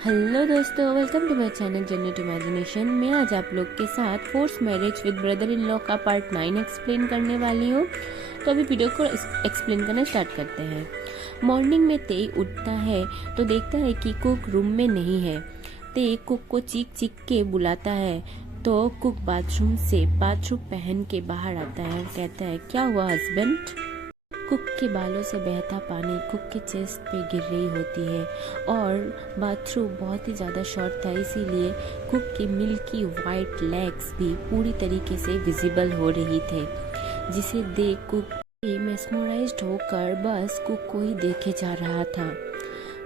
Hello दोस्तों, welcome to my channel journey to imagination. मैं आज आप लोग के साथ force marriage with brother in law का पार्ट 9 एक्सप्लेन करने वाली हूँ। तो अभी वीडियो को एक्सप्लेन करना स्टार्ट करते हैं। मॉर्निंग में ते उठता है तो देखता है कि कुक रूम में नहीं है। ते कुक को चीख चीख के बुलाता है तो कुक बाथरूम पहन के बाहर आता है और कहता है, क्या हुआ हस्बैंड? कुक के बालों से बहता पानी कुक के चेस्ट पे गिर रही होती है और बाथरूम बहुत ही ज़्यादा शॉर्ट था, इसीलिए कुक की मिल्की वाइट लेग्स भी पूरी तरीके से विजिबल हो रही थे, जिसे देख कुक मेस्मराइज्ड होकर बस कुक को ही देखे जा रहा था।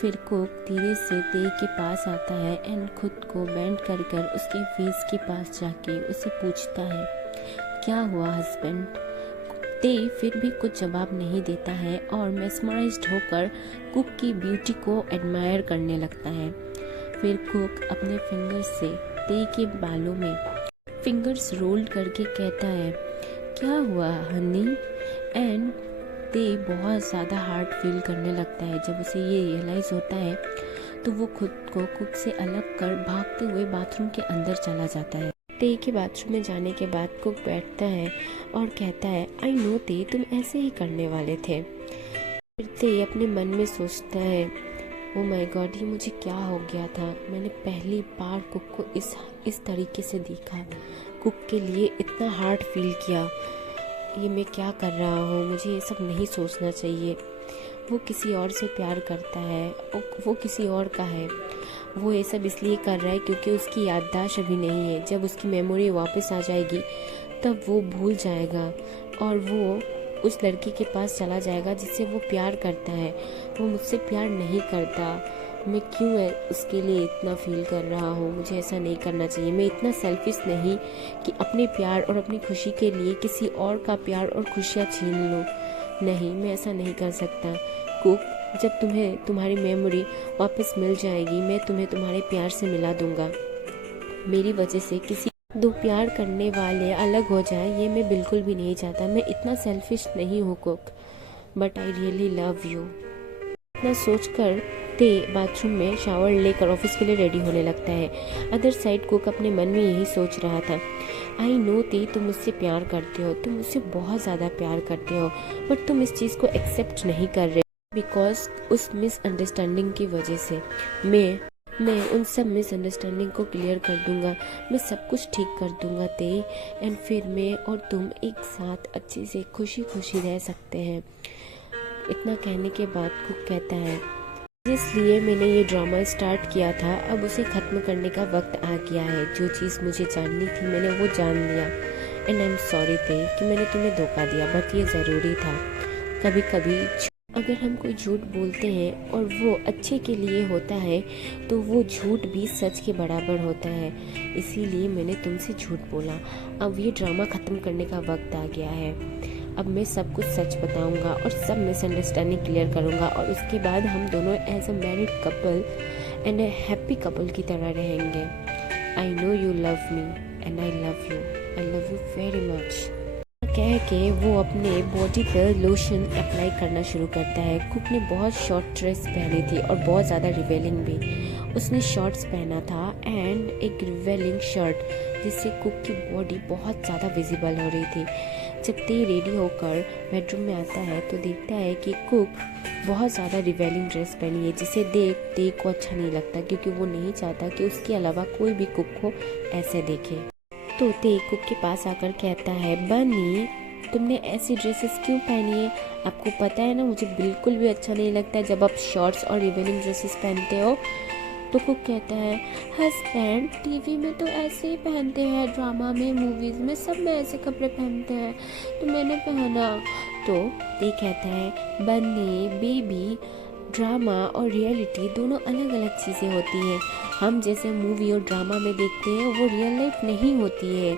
फिर कुक धीरे से ते के पास आता है एंड खुद को बेंड कर कर उसके फेस के पास जाके उसे पूछता है, क्या हुआ हस्बैंड? ते फिर भी कुछ जवाब नहीं देता है और मेस्मराइज्ड होकर कुक की ब्यूटी को एडमायर करने लगता है। फिर कुक अपने फिंगर्स से ते के बालों में फिंगर्स रोल करके कहता है, क्या हुआ हनी? एंड ते बहुत ज़्यादा हार्ट फील करने लगता है। जब उसे ये रियलाइज़ होता है तो वो खुद को कुक से अलग कर भागते हुए बाथरूम के अंदर चला जाता है। ते के बाथरूम में जाने के बाद कुक बैठता है और कहता है, आई नो ते, तुम ऐसे ही करने वाले थे। फिर ते अपने मन में सोचता है, ओ माय गॉड, ये मुझे क्या हो गया था? मैंने पहली बार कुक को इस तरीके से देखा, कुक के लिए इतना हार्ड फील किया। ये मैं क्या कर रहा हूँ? मुझे ये सब नहीं सोचना चाहिए। वो किसी और से प्यार करता है, वो किसी और का है। वो ये सब इसलिए कर रहा है क्योंकि उसकी याददाश्त अभी नहीं है। जब उसकी मेमोरी वापस आ जाएगी तब वो भूल जाएगा और वो उस लड़की के पास चला जाएगा जिससे वो प्यार करता है। वो मुझसे प्यार नहीं करता, मैं क्यों उसके लिए इतना फील कर रहा हूँ? मुझे ऐसा नहीं करना चाहिए। मैं इतना सेल्फिश नहीं कि अपने प्यार और अपनी खुशी के लिए किसी और का प्यार और खुशियाँ छीन लूँ। नहीं, मैं ऐसा नहीं कर सकता। कुक, जब तुम्हें तुम्हारी मेमोरी वापस मिल जाएगी मैं तुम्हें तुम्हारे प्यार से मिला दूंगा। मेरी वजह से किसी दो प्यार करने वाले अलग हो जाए, ये मैं बिल्कुल भी नहीं चाहता। मैं इतना सेल्फिश नहीं हूँ cook, but I really love you. इतना सोचकर ते बाथरूम में शावर लेकर ऑफिस के लिए रेडी होने लगता है। अदर साइड कुक अपने मन में यही सोच रहा था, आई नो ते, तुम मुझसे प्यार करते हो, तुम मुझसे बहुत ज़्यादा प्यार करते हो, बट तुम इस चीज़ को एक्सेप्ट नहीं कर रहे बिकॉज उस मिसअंडरस्टैंडिंग की वजह से। मैं उन सब मिसअंडरस्टैंडिंग को क्लियर कर दूंगा, मैं सब कुछ ठीक कर दूंगा ते, एंड फिर मैं और तुम एक साथ अच्छे से खुशी खुशी रह सकते हैं। इतना कहने के बाद कुक कहता है, इसलिए मैंने ये ड्रामा स्टार्ट किया था, अब उसे ख़त्म करने का वक्त आ गया है। जो चीज़ मुझे जाननी थी मैंने वो जान लिया, एंड आई एम सॉरी ते कि मैंने तुम्हें धोखा दिया, बट ये ज़रूरी था। कभी कभी अगर हम कोई झूठ बोलते हैं और वो अच्छे के लिए होता है तो वो झूठ भी सच के बराबर होता है। इसीलिए मैंने तुमसे झूठ बोला। अब ये ड्रामा ख़त्म करने का वक्त आ गया है। अब मैं सब कुछ सच बताऊंगा और सब मिसअंडरस्टैंडिंग क्लियर करूंगा और उसके बाद हम दोनों as a married couple and a happy couple की तरह रहेंगे। I know you love me and I love you very much. कह के वो अपने बॉडी पर लोशन अप्लाई करना शुरू करता है। कुक ने बहुत शॉर्ट ड्रेस पहनी थी और बहुत ज़्यादा रिवेलिंग भी। उसने शॉर्ट्स पहना था एंड एक रिवेलिंग शर्ट, जिससे कुक की बॉडी बहुत ज़्यादा विजिबल हो रही थी। जब ते रेडी होकर बेडरूम में आता है तो देखता है कि कुक बहुत ज़्यादा रिवेलिंग ड्रेस पहनी है, जिसे देख ते को अच्छा नहीं लगता क्योंकि वो नहीं चाहता कि उसके अलावा कोई भी कुक को ऐसे देखे। तो ते कुक के पास आकर कहता है, बनी, तुमने ऐसी ड्रेसेस क्यों पहनी है? आपको पता है ना, मुझे बिल्कुल भी अच्छा नहीं लगता है जब आप शॉर्ट्स और रिवेलिंग ड्रेसेस पहनते हो। तो कुक कहता है, हस्बैंड, टीवी में तो ऐसे ही पहनते हैं, ड्रामा में, मूवीज़ में, सब में ऐसे कपड़े पहनते हैं, तो मैंने पहना। तो ते कहता है, बनी बेबी, ड्रामा और रियलिटी दोनों अलग अलग चीज़ें होती हैं। हम जैसे मूवी और ड्रामा में देखते हैं वो रियल लाइफ नहीं होती है।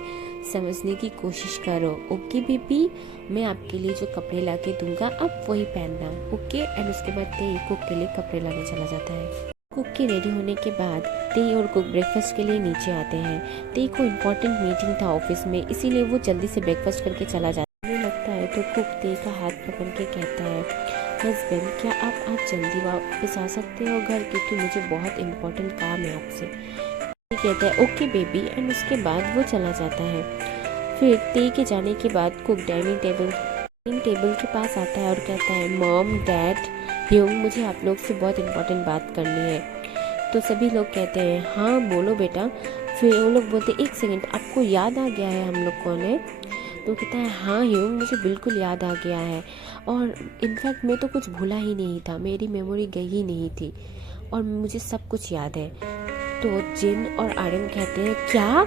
समझने की कोशिश करो, ओके बेबी? मैं आपके लिए जो कपड़े ला के दूंगा आप वही पहनना, ओके? एंड उसके बाद ते कुक के लिए कपड़े लाने चला जाता है। कुक के रेडी होने के बाद ते और कुक ब्रेकफास्ट के लिए नीचे आते हैं। ते को इम्पोर्टेंट मीटिंग था ऑफिस में, इसीलिए वो जल्दी से ब्रेकफास्ट करके चला जाता है। लगता है तो कुक ते का हाथ पकड़ के कहता है, हस्बैंड क्या आप आज जल्दी वापस आ सकते हो घर, क्योंकि मुझे बहुत इम्पोर्टेंट काम है आपसे। ते कहता है ओके बेबी, एंड उसके बाद वो चला जाता है। फिर ते के जाने के बाद कुक डाइनिंग टेबल के पास आता है और कहता है मॉम डैड ह्यूंग, मुझे आप लोग से बहुत इम्पोर्टेंट बात करनी है। तो सभी लोग कहते हैं हाँ बोलो बेटा। फिर वो लोग बोलते एक सेकंड, आपको याद आ गया है हम लोग कौन है? तो कहता है हाँ ह्यूंग, मुझे बिल्कुल याद आ गया है, और इनफैक्ट मैं तो कुछ भूला ही नहीं था, मेरी मेमोरी गई ही नहीं थी और मुझे सब कुछ याद है। तो जिन और आर्यन कहते हैं क्या?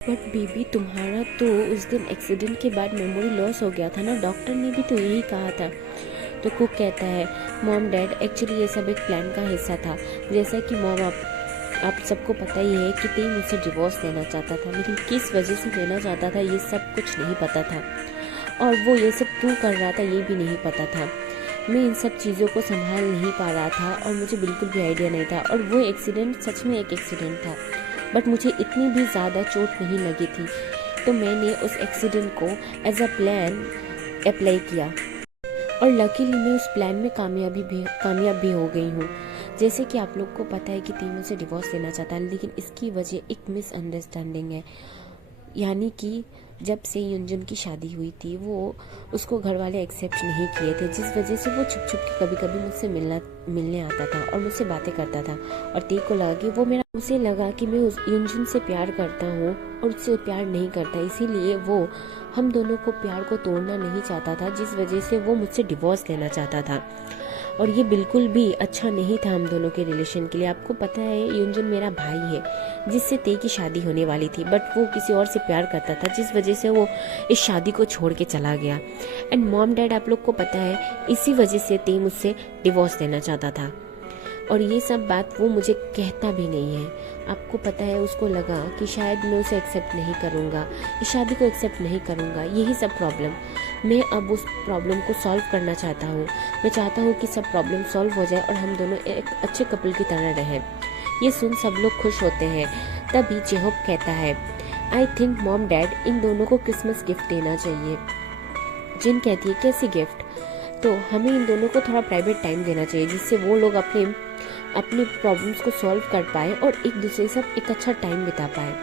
बट बेबी तुम्हारा तो उस दिन एक्सीडेंट के बाद मेमोरी लॉस हो गया था ना, डॉक्टर ने भी तो यही कहा था। तो कुक कहता है मॉम डैड एक्चुअली ये सब एक प्लान का हिस्सा था। जैसा कि मॉम आप सबको पता ही है कि ते मुझसे डिवोर्स लेना चाहता था, लेकिन किस वजह से लेना चाहता था ये सब कुछ नहीं पता था, और वो ये सब क्यों कर रहा था ये भी नहीं पता था। मैं इन सब चीज़ों को संभाल नहीं पा रहा था और मुझे बिल्कुल भी आइडिया नहीं था, और वो एक्सीडेंट सच में एक एक्सीडेंट था, बट मुझे इतनी भी ज़्यादा चोट नहीं लगी थी। तो मैंने उस एक्सीडेंट को एज अ प्लान अप्लाई किया, और लकीली मैं उस प्लान में कामयाब भी हो गई हूँ। जैसे कि आप लोग को पता है कि ती मुझसे डिवोर्स लेना चाहता है, लेकिन इसकी वजह एक मिसअंडरस्टैंडिंग है। यानी कि जब से युनजुन की शादी हुई थी वो उसको घर वाले एक्सेप्ट नहीं किए थे, जिस वजह से वो छुप छुप के कभी कभी मुझसे मिलने आता था और मुझसे बातें करता था, और ते को लगा कि उसे लगा कि मैं उस युनजुन से प्यार करता हूँ और उससे प्यार नहीं करता, इसीलिए वो हम दोनों को प्यार को तोड़ना नहीं चाहता था, जिस वजह से वो मुझसे डिवोर्स लेना चाहता था। और ये बिल्कुल भी अच्छा नहीं था हम दोनों के रिलेशन के लिए। आपको पता है युनजुन मेरा भाई है जिससे ते की शादी होने वाली थी, बट वो किसी और से प्यार करता था, जिस वजह से वो इस शादी को छोड़ के चला गया। एंड मॉम डैड आप लोग को पता है इसी वजह से ते मुझसे डिवोर्स लेना चाहता था, और ये सब बात वो मुझे कहता भी नहीं है। आपको पता है उसको लगा कि शायद मैं उसे एक्सेप्ट नहीं करूँगा, इस शादी को एक्सेप्ट नहीं करूँगा, यही सब प्रॉब्लम। मैं अब उस प्रॉब्लम को सॉल्व करना चाहता हूँ। मैं चाहता हूँ कि सब प्रॉब्लम सॉल्व हो जाए और हम दोनों एक अच्छे कपल की तरह रहें। ये सुन सब लोग खुश होते हैं। तभी जेहोब कहता है आई थिंक मॉम डैड इन दोनों को क्रिसमस गिफ्ट देना चाहिए। जिन कहती है कैसी गिफ्ट? तो हमें इन दोनों को थोड़ा प्राइवेट टाइम देना चाहिए, जिससे वो लोग अपने प्रॉब्लम्स को सॉल्व कर पाए और एक दूसरे के साथ एक अच्छा टाइम बिता पाए।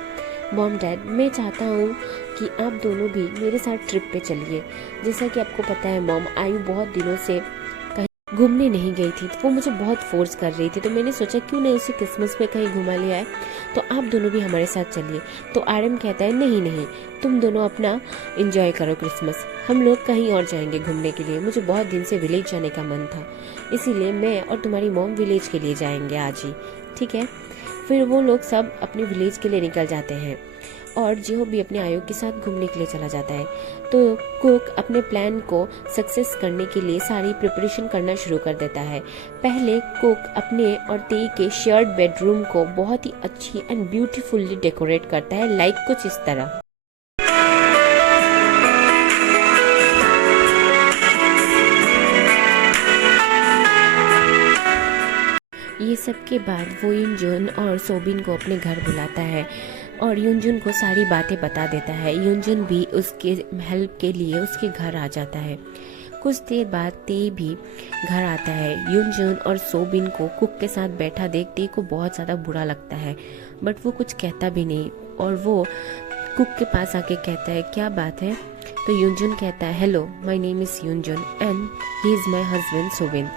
मॉम डैड मैं चाहता हूँ कि आप दोनों भी मेरे साथ ट्रिप पे चलिए। जैसा कि आपको पता है मॉम, आयु बहुत दिनों से कहीं घूमने नहीं गई थी, तो वो मुझे बहुत फोर्स कर रही थी, तो मैंने सोचा क्यों नहीं उसे क्रिसमस पे कहीं घुमा ले आए, तो आप दोनों भी हमारे साथ चलिए। तो आर्यन कहता है नहीं तुम दोनों अपना एंजॉय करो क्रिसमस, हम लोग कहीं और जाएंगे घूमने के लिए। मुझे बहुत दिन से विलेज जाने का मन था, इसीलिए मैं और तुम्हारी मॉम विलेज के लिए जाएंगे आज ही, ठीक है। फिर वो लोग सब अपने विलेज के लिए निकल जाते हैं और जो भी अपने आयोग के साथ घूमने के लिए चला जाता है। तो कुक अपने प्लान को सक्सेस करने के लिए सारी प्रिपरेशन करना शुरू कर देता है। पहले कुक अपने और ते के शेयर्ड बेडरूम को बहुत ही अच्छी एंड ब्यूटीफुली डेकोरेट करता है, लाइक कुछ इस तरह। ये सब के बाद वो युनजुन और सोबिन को अपने घर बुलाता है और युनजुन को सारी बातें बता देता है। युनजुन भी उसके हेल्प के लिए उसके घर आ जाता है। कुछ देर बाद ते भी घर आता है। युनजुन और सोबिन को कुक के साथ बैठा देख ते को बहुत ज़्यादा बुरा लगता है, बट वो कुछ कहता भी नहीं, और वो कुक के पास आके कहता है क्या बात है? तो युनजुन कहता है hello my name is Yunjun and he is my husband Sobin.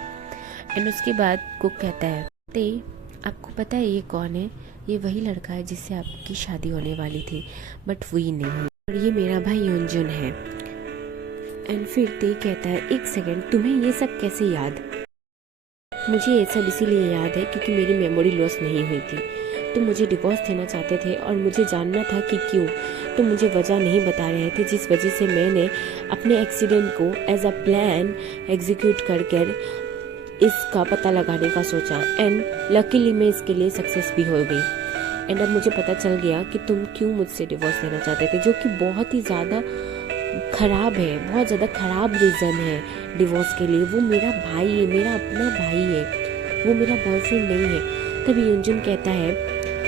And उसके बाद कुक कहता है ते आपको पता है ये कौन है? ये वही लड़का है जिससे आपकी शादी होने वाली थी, बट वही नहीं, और ये मेरा भाई युनजुन है। एंड फिर ते कहता है एक सेकेंड, तुम्हें ये सब कैसे याद? मुझे ये सब इसीलिए याद है क्योंकि मेरी मेमोरी लॉस नहीं हुई थी। तुम मुझे डिवोर्स देना चाहते थे और मुझे जानना था कि क्यों। तुम मुझे वजह नहीं बता रहे थे, जिस वजह से मैंने अपने एक्सीडेंट को एज अ प्लान एग्जीक्यूट करके इसका पता लगाने का सोचा, एंड लकीली मैं इसके लिए सक्सेस भी हो गई। एंड अब मुझे पता चल गया कि तुम क्यों मुझसे डिवोर्स लेना चाहते थे, जो कि बहुत ही ज़्यादा खराब है, बहुत ज़्यादा खराब रीज़न है डिवोर्स के लिए। वो मेरा भाई है, मेरा अपना भाई है, वो मेरा बॉयफ्रेंड नहीं है। तभी युनजुन कहता है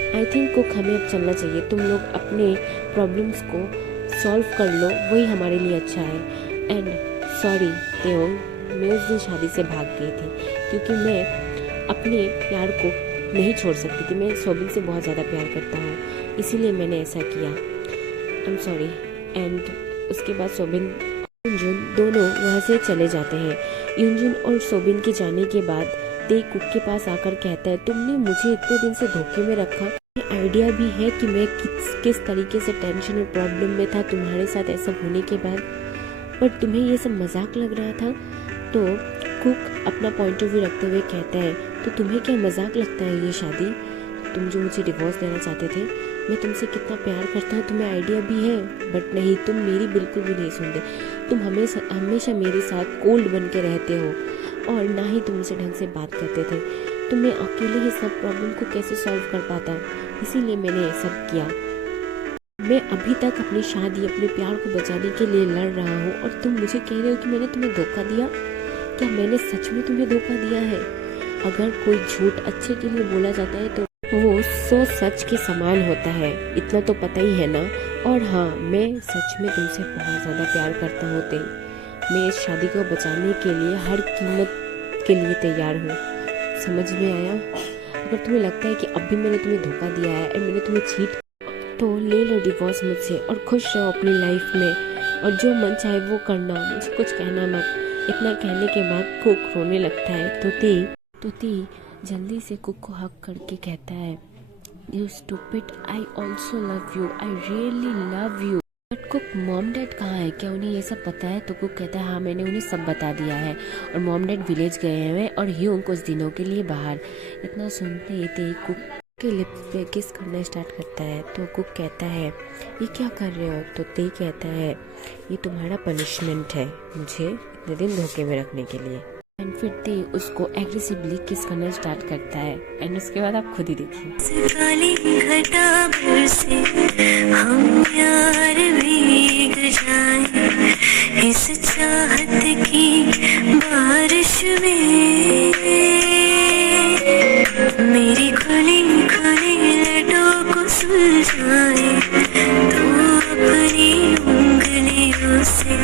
आई थिंक कुक हमें अब चलना चाहिए, तुम लोग अपने प्रॉब्लम्स को सॉल्व कर लो, वही हमारे लिए अच्छा है। एंड सॉरी तेओंग, मैं उस दिन शादी से भाग गई थी क्योंकि मैं अपने प्यार को नहीं छोड़ सकती थी। मैं सोबिन से बहुत ज़्यादा प्यार करता हूँ, इसीलिए मैंने ऐसा किया। I am sorry. एंड उसके बाद सोबिन और यूनजुन दोनों वहाँ से चले जाते हैं। यूनजुन और सोबिन के जाने के बाद ते कुक के पास आकर कहता है, तुमने मुझे इतने दिन से धोखे में रखा। आइडिया भी है कि मैं किस तरीके से टेंशन और प्रॉब्लम में था तुम्हारे साथ ऐसा होने के बाद, पर तुम्हें ये सब मजाक लग रहा था। तो कुक अपना पॉइंट ऑफ व्यू रखते हुए कहता है, तो तुम्हें क्या मजाक लगता है ये शादी? तुम जो मुझे डिवोर्स देना चाहते थे, मैं तुमसे कितना प्यार करता हूँ, तुम्हें आइडिया भी है, बट नहीं, तुम मेरी बिल्कुल भी नहीं सुनते। तुम हमेशा मेरे साथ कोल्ड बन के रहते हो और ना ही तुम मुझसे ढंग से बात करते थे। तो मैं अकेले ही सब प्रॉब्लम को कैसे सॉल्व कर पाता, इसीलिए मैंने ये सब किया। मैं अभी तक अपनी शादी, अपने प्यार को बचाने के लिए लड़ रहा हूँ और तुम मुझे कह रहे हो कि मैंने तुम्हें धोखा दिया। क्या मैंने सच में तुम्हें धोखा दिया है? अगर कोई झूठ अच्छे के लिए बोला जाता है तो वो 100 सच के समान होता है, इतना तो पता ही है ना। और हाँ, मैं सच में तुमसे बहुत ज़्यादा प्यार करता हूँ ते। मैं इस शादी को बचाने के लिए हर कीमत के लिए तैयार हूँ। समझ में आया? अगर तुम्हें लगता है कि अब भी मैंने तुम्हें धोखा दिया है और मैंने तुम्हें चीट, तो ले लो डिवोर्स मुझसे और खुश रहो अपनी लाइफ में और जो मन चाहे वो करना, मुझे कुछ कहना मत। इतना कहने के बाद कुक रोने लगता है। तो ती जल्दी से कुक को हक करके कहता है, you stupid, I also love you, I really love you. But cook, mom dad कहाँ है? क्या उन्हें ये सब पता है? तो कुक कहता है, हाँ, मैंने उन्हें सब बता दिया है और मॉम डैड विलेज गए हैं और ह्यूंग कुछ दिनों के लिए बाहर। इतना सुनते ही कुक के लिप्स पे किस करना स्टार्ट करता है। तो कुक कहता है, ये क्या कर रहे हो? तो ते कहता है, ये तुम्हारा पनिशमेंट है मुझे इतने दिन धोखे में रखने के लिए। एंड फिर ते उसको एग्रेसिवली किस करना स्टार्ट करता है। एंड उसके बाद आप खुद ही देखिए। काली घटा भर से हम यार भीग जाएं इस चाहत की बारिश में। मेरी खुली लटों को सुलझाए तो अपनी उंगलियों से,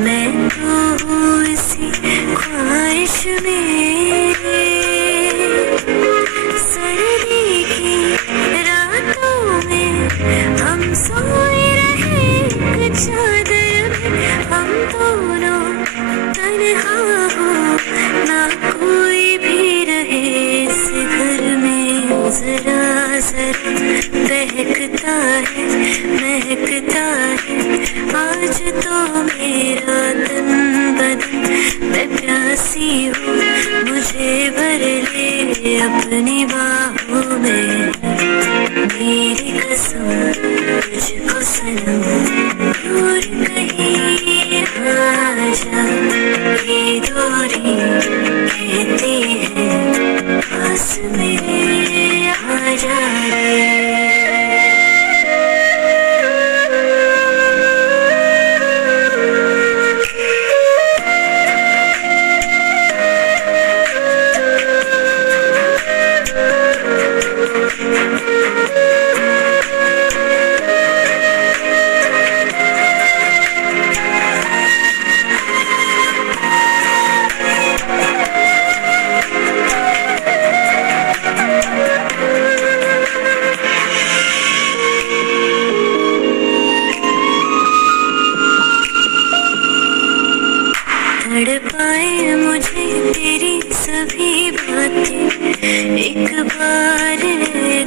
मैं तो हूँ इसी ख्वाहिश में। सर्दी की रातों में हम सोए रहे एक चादर में, हम दोनों तन्हा हो ना कोई भी रहे इस घर में। जरा जरा बहकता है महकता है आज तो मेरा तन बदन। मैं प्यासी हूँ, मुझे भर ले अपनी बाहों में। मेरी कसम तुझको सनम, दूर कहीं आजा, ये दूरी कहती है पास मेरे आजा रे। तड़पाए मुझे तेरी सभी बातें, एक बार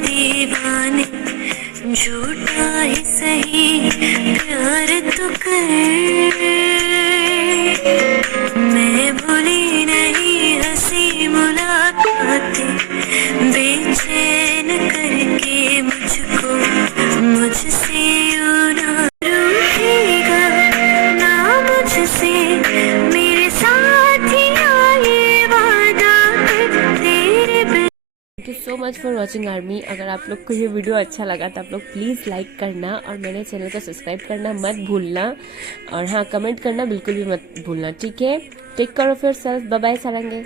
दीवाने, झूठा ही सही प्यार तो कर। मैं भूली नहीं हंसी मुलाकातें, बेचैन करके मुझको मुझसे यूं ना रूठेगा ना मुझसे। Thank you so much for watching army. अगर आप लोग को ये वीडियो अच्छा लगा तो आप लोग प्लीज़ लाइक करना और मेरे चैनल को सब्सक्राइब करना मत भूलना। और हाँ, कमेंट करना बिल्कुल भी मत भूलना, ठीक है? Take care of yourself. Bye bye सारंगे।